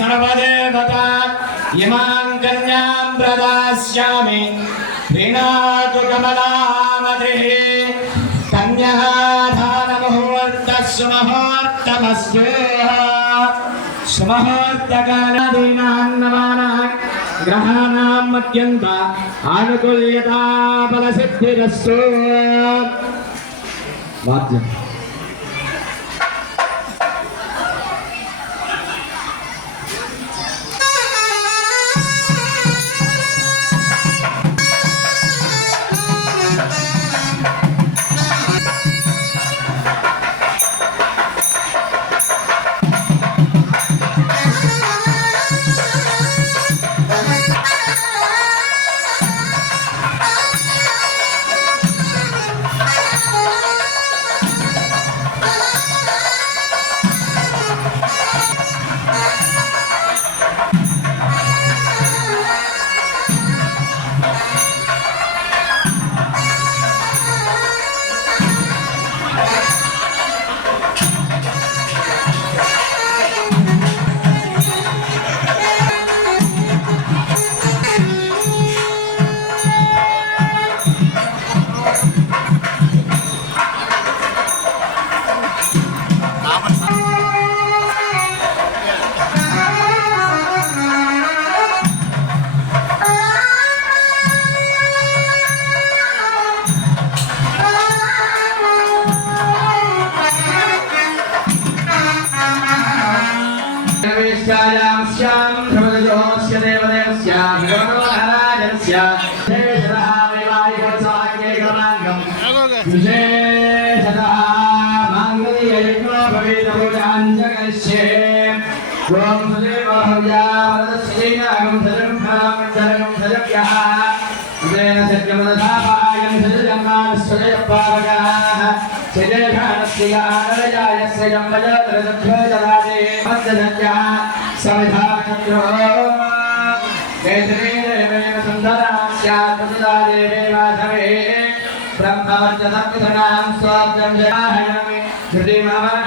सर्वदेवता इमां कन्यां प्रदास्यामि प्रीणातु कमलामतिः कन्यः धानमुहूर्तः सुमुहूर्तमस्तु सुमुहूर्तकालादीनां नवानां ग्रहाणां मध्यन्त आनुकूल्यता फलसिद्धिरस्तु वाद्यम्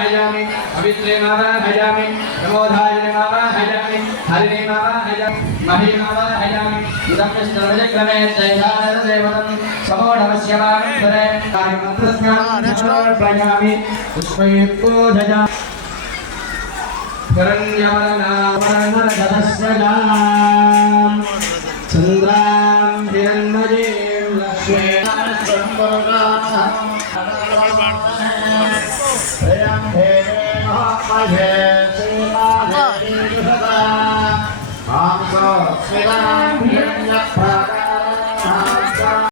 हजामि अवित्रे मावा हजामि नमोधाय मावा हजामि हरिणे मावा हजामि महि मावा हजामि उदकस्तरजक्रमे तैधार देवतं समोढवस्य वाक्सरे कार्यमन्त्रस्मयामि पुष्पये पूजया करण्यवरनावरणरधस्रजां चन्द्रां हिरण्मयीं लक्ष्मीं Sweet